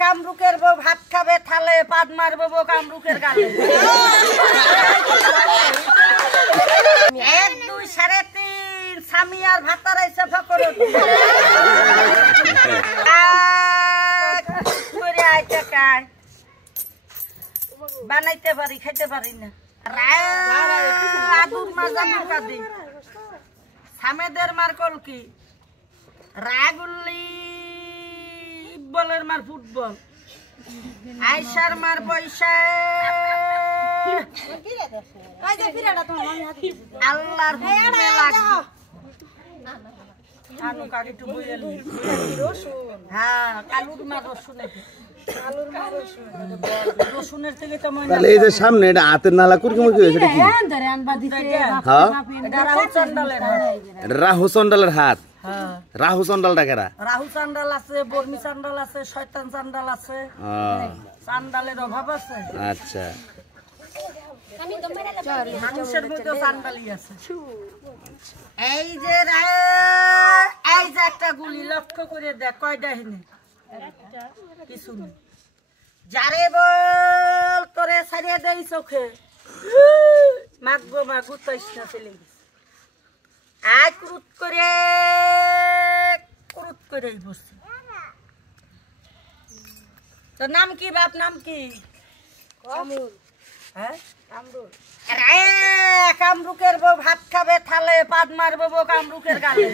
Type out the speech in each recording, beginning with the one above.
কামরুকের বউ ভাত খাবে থালে পাদ মারবো বউ কামরুকের গালে। 1 2 3.5 স্বামী আর ভাতার আইসা ফকর বানাইতে পারি খাইতে পারি না। আদুর মাজা মুরকাদি সামেদের মার কলকি রাগুল্লি বলের মার ফুটবল আয়সার মার পয়সা আল্লাহর হুকুমে লাগবে। আলু কাটি টু বইল হ্যাঁ আলুর মার রসুন রসুনের থেকে তো মনে তাহলে এই যে সামনে এটা হাতের নালা কুরকি মুরকি হয়েছে এটা কি? হ্যাঁ রাহু চন্ডালের এটা রাহু চন্ডালের হাত। হ্যাঁ রাহু চন্ডালটা কারা? রাহু চান্ডাল আছে বর্মি চান্ডাল আছে শয়তান চান্ডাল আছে চান্ডালের অভাব আছে। আচ্ছা মানুষের মধ্যে চান্ডালি আছে। এই যে একটা গুলি লক্ষ্য করে দেখ কয়টা হিনে কিছু নেই। যারে বল তোরে ছাড়িয়ে দেই চোখে মাগবো মাগু তৈস না চলে গেছে আয় ক্রুত করে বসছে। তোর নাম কি বাপ নাম কি? হ্যাঁ কামরুকের বউ ভাত খাবে থালে পাদ মারবো বউ কামরুকের গালে।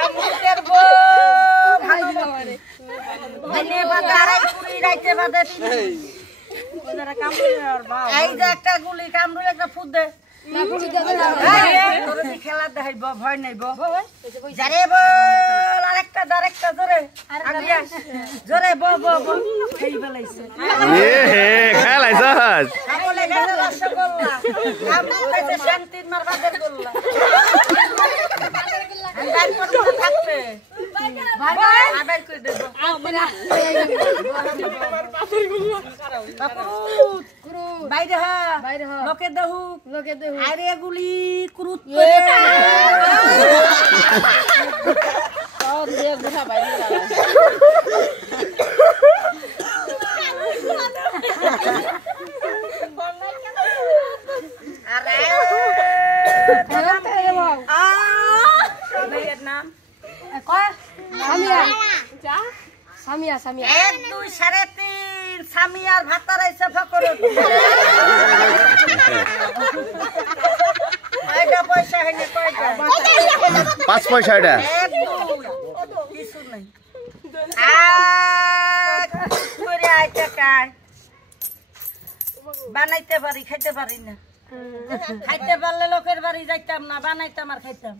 কামরুকের বউ দিনে বাদে আড়াই কুড়ি রাইতে বাদে এই যে একটা গুলি কামরুল একটা ফুট দে খেলা দেখাইব ভয় নাইব যারে বল আরেকটা জোরে জোরে খেয়ে ফেলাইছে শান্তির মার বাদের করলা থাকবে বাইরে লোকে দেহুক আরে গুলি ক্রুত সামিয়া 1 2 3.5 স্বামী আর ভাতার আইসা ফকর কয়টা পয়সা হইলে কয়টা 5 পয়সা এটা কিছু নাই করে আইটা কাই বানাইতে পারি খাইতে পারি না। খাইতে পারলে লোকের বাড়ি যাইতাম না বানাইতাম আর খাইতাম।